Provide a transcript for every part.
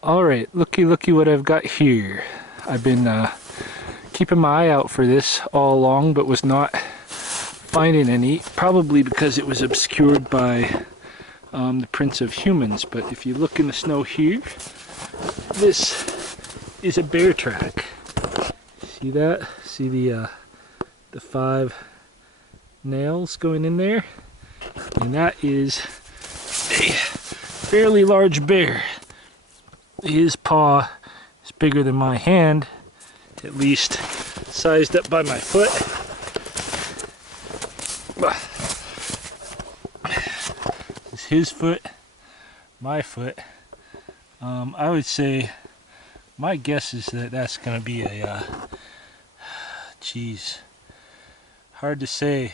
Alright, looky what I've got here. I've been keeping my eye out for this all along, but was not finding any, probably because it was obscured by the prints of humans. But if you look in the snow here, this is a bear track. See that? See the 5 nails going in there? And that is a fairly large bear. His paw is bigger than my hand, at least sized up by my foot. It's his foot, my foot. I would say, my guess is that that's going to be a, geez, hard to say.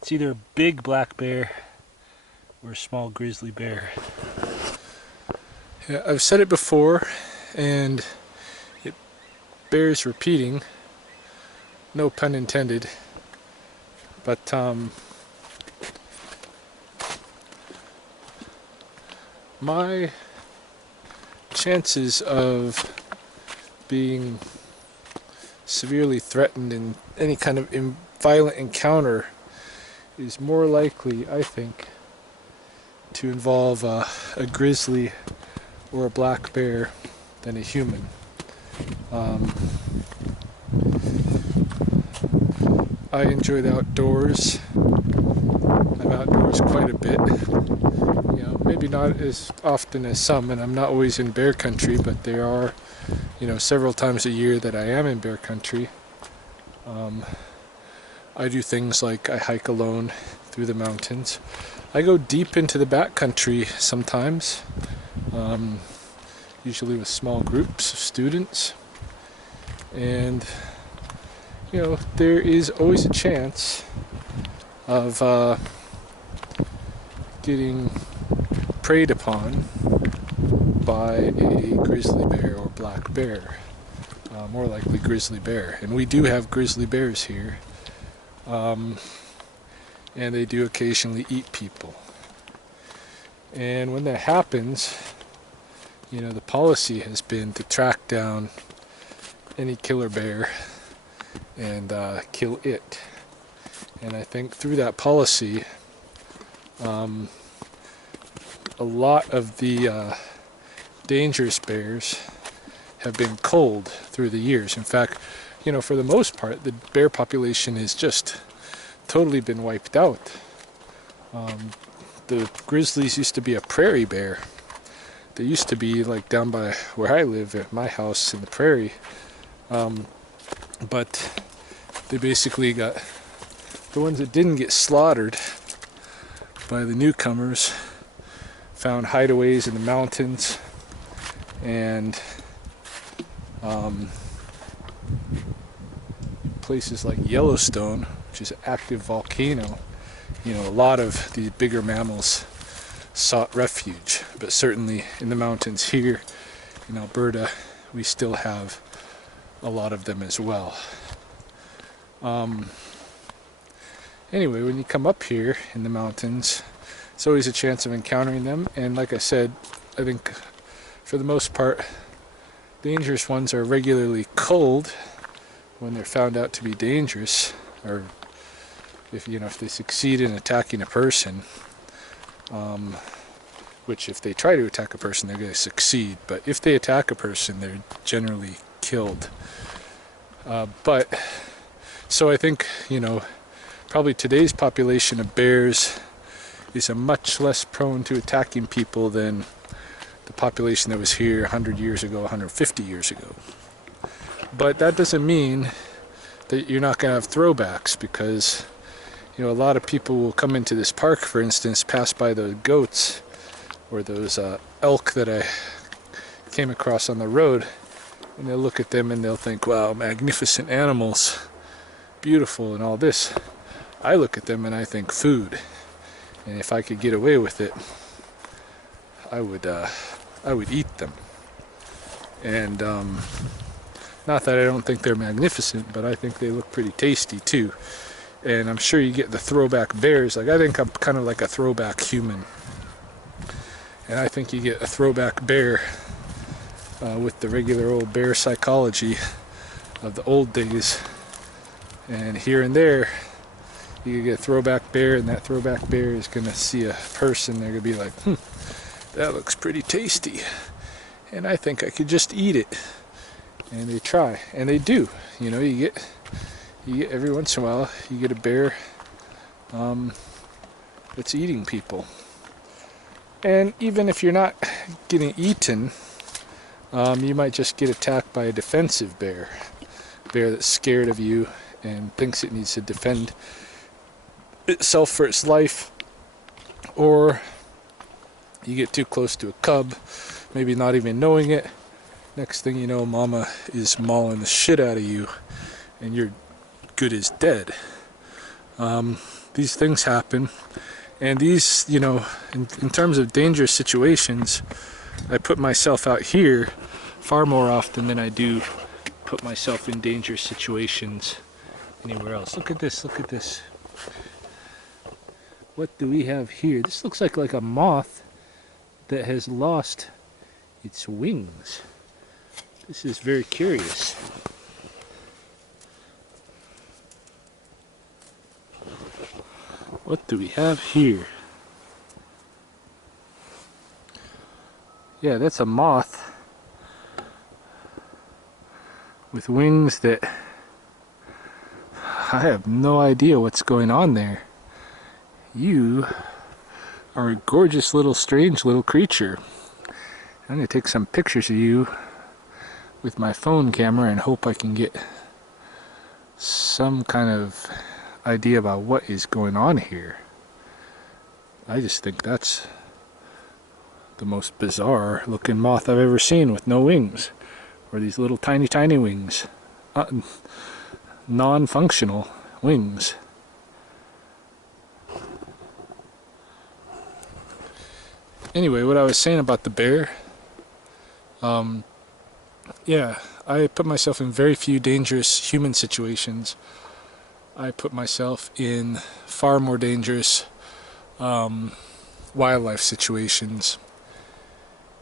It's either a big black bear or a small grizzly bear. Yeah, I've said it before, and it bears repeating. No pun intended. But my chances of being severely threatened in any kind of violent encounter is more likely, I think, to involve a grizzly or a black bear than a human. I enjoy the outdoors. I'm outdoors quite a bit. You know, maybe not as often as some, and I'm not always in bear country, but there are, several times a year that I am in bear country. I do things like I hike alone through the mountains. I go deep into the backcountry sometimes. Usually with small groups of students, and there is always a chance of getting preyed upon by a grizzly bear or black bear. More likely grizzly bear, and we do have grizzly bears here, and they do occasionally eat people. And when that happens, the policy has been to track down any killer bear and kill it. And I think through that policy, a lot of the dangerous bears have been culled through the years. In fact, for the most part, the bear population has just totally been wiped out. The grizzlies used to be a prairie bear. They used to be like down by where I live at my house in the prairie, but they basically got, the ones that didn't get slaughtered by the newcomers found hideaways in the mountains and places like Yellowstone, which is an active volcano. A lot of the bigger mammals sought refuge, but certainly in the mountains here in Alberta we still have a lot of them as well. Anyway, when you come up here in the mountains, it's always a chance of encountering them, and like I said, I think for the most part dangerous ones are regularly culled when they're found out to be dangerous, or if they succeed in attacking a person. Which if they try to attack a person, they're going to succeed. But if they attack a person, they're generally killed. So I think, probably today's population of bears is a much less prone to attacking people than the population that was here 100 years ago, 150 years ago. But that doesn't mean that you're not going to have throwbacks, because a lot of people will come into this park, for instance, pass by the goats or those elk that I came across on the road, and they'll look at them and they'll think, wow, magnificent animals, beautiful and all this. I look at them and I think food, and if I could get away with it, I would eat them. And not that I don't think they're magnificent, but I think they look pretty tasty too. And I'm sure you get the throwback bears. Like, I think I'm kind of like a throwback human. And I think you get a throwback bear with the regular old bear psychology of the old days. And here and there, you can get a throwback bear, and that throwback bear is going to see a person. They're going to be like, that looks pretty tasty, and I think I could just eat it. And they try, and they do. You know, you get every once in a while, you get a bear that's eating people. And even if you're not getting eaten, you might just get attacked by a defensive bear. A bear that's scared of you and thinks it needs to defend itself for its life. Or you get too close to a cub, maybe not even knowing it. Next thing you know, mama is mauling the shit out of you, and you're good as dead. These things happen, and these, you know, in terms of dangerous situations, I put myself out here far more often than I do put myself in dangerous situations anywhere else. Look at this, look at this. What do we have here? This looks like a moth that has lost its wings. This is very curious. What do we have here? Yeah, that's a moth with wings that I have no idea what's going on there. You are a gorgeous little, strange little creature. I'm going to take some pictures of you with my phone camera and hope I can get some kind of idea about what is going on here. I just think that's the most bizarre looking moth I've ever seen with no wings, or these little tiny wings, non-functional wings. Anyway, what I was saying about the bear, yeah, I put myself in very few dangerous human situations. I put myself in far more dangerous wildlife situations.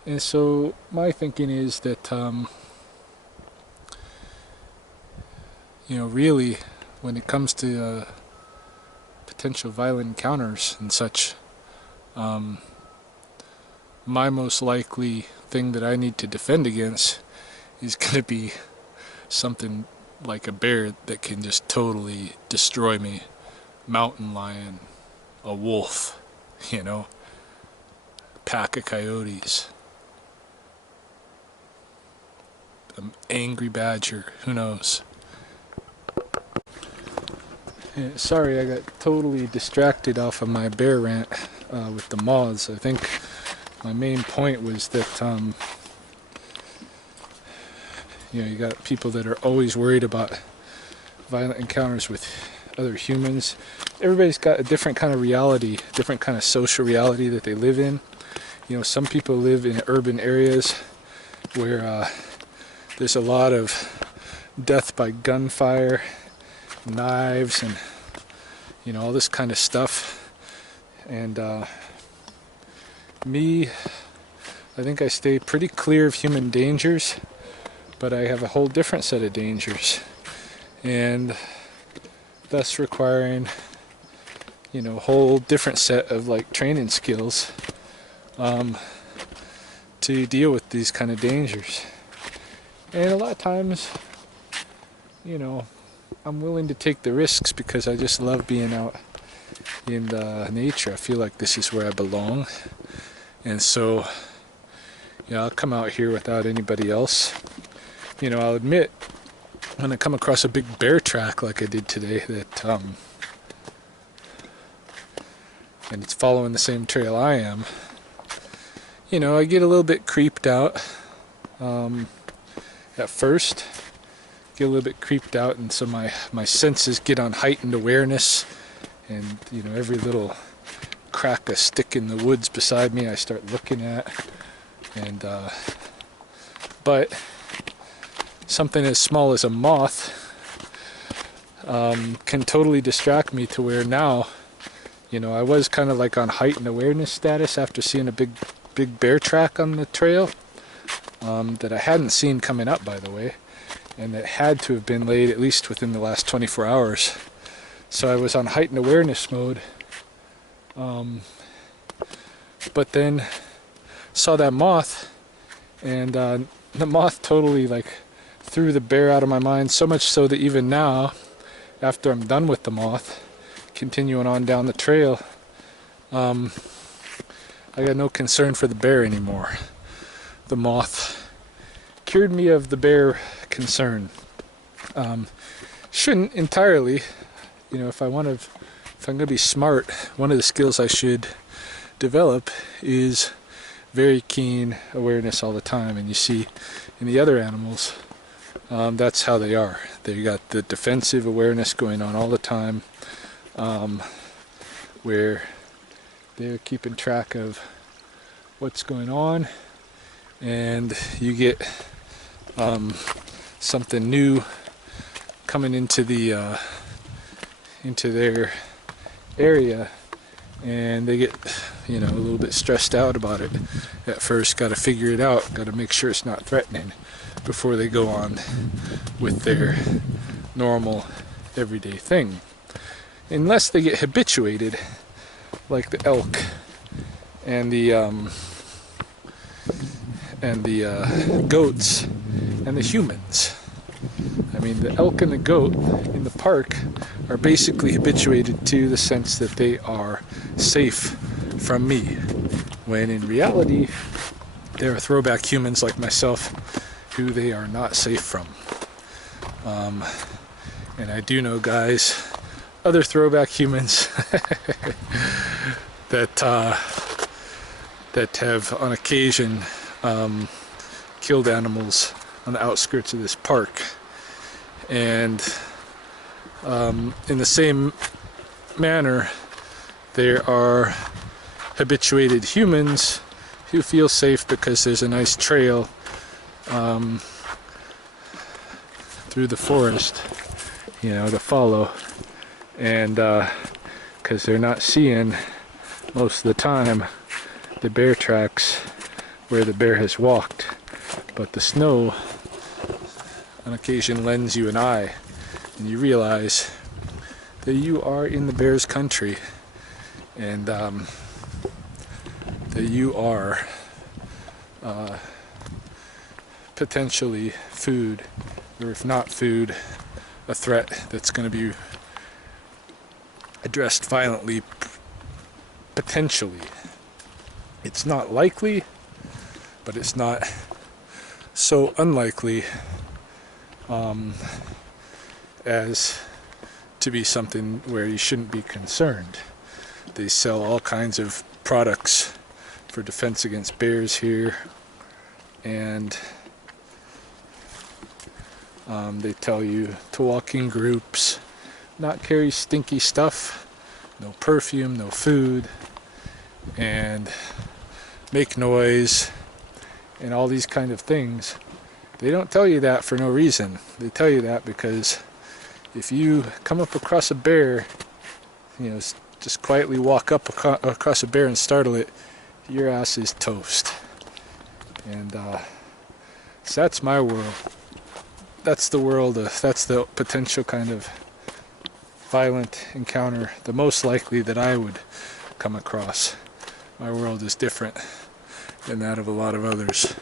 And so my thinking is that, you know, really, when it comes to potential violent encounters and such, my most likely thing that I need to defend against is going to be something like a bear that can just totally destroy me. Mountain lion, a wolf, you know, a pack of coyotes, an angry badger, who knows. Yeah, sorry, I got totally distracted off of my bear rant with the moths. I think my main point was that you know, you got people that are always worried about violent encounters with other humans. Everybody's got a different kind of reality, different kind of social reality that they live in. You know, some people live in urban areas where there's a lot of death by gunfire, knives, and, you know, all this kind of stuff. And me, I think I stay pretty clear of human dangers, but I have a whole different set of dangers, and thus requiring, you know, a whole different set of like training skills to deal with these kind of dangers. And a lot of times, you know, I'm willing to take the risks because I just love being out in nature. I feel like this is where I belong, and so, you know, I'll come out here without anybody else. You know, I'll admit, when I come across a big bear track like I did today, that and it's following the same trail I am, you know, I get a little bit creeped out at first. Get a little bit creeped out, and so my senses get on heightened awareness, and, you know, every little crack a stick in the woods beside me I start looking at, and but something as small as a moth can totally distract me to where now, you know, I was kind of like on heightened awareness status after seeing a big bear track on the trail, that I hadn't seen coming up, by the way, and that had to have been laid at least within the last 24 hours. So I was on heightened awareness mode, but then saw that moth, and the moth totally like threw the bear out of my mind, so much so that even now, after I'm done with the moth, continuing on down the trail, I got no concern for the bear anymore. The moth cured me of the bear concern. Shouldn't entirely, you know, if I'm gonna be smart, one of the skills I should develop is very keen awareness all the time. And you see in the other animals, that's how they are. They got the defensive awareness going on all the time, where they're keeping track of what's going on, and you get something new coming into their area, and they get, you know, a little bit stressed out about it at first. Got to figure it out, got to make sure it's not threatening before they go on with their normal everyday thing, unless they get habituated, like the elk and the goats and the humans. I mean, the elk and the goat in the park are basically habituated to the sense that they are safe from me, when in reality there are throwback humans like myself who they are not safe from. And I do know, guys, other throwback humans that have on occasion killed animals on the outskirts of this park. And in the same manner, there are habituated humans who feel safe because there's a nice trail through the forest, you know, to follow, and because they're not seeing most of the time the bear tracks where the bear has walked, but the snow on occasion lends you an eye, and you realize that you are in the bear's country, and that you are potentially food, or if not food, a threat that's going to be addressed violently, potentially. It's not likely, but it's not so unlikely as to be something where you shouldn't be concerned. They sell all kinds of products for defense against bears here, and they tell you to walk in groups, not carry stinky stuff, no perfume, no food, and make noise, and all these kind of things. They don't tell you that for no reason. They tell you that because if you come up across a bear, you know, just quietly walk up across a bear and startle it, your ass is toast. And so that's my world. That's the world, that's the potential kind of violent encounter, the most likely that I would come across. My world is different than that of a lot of others.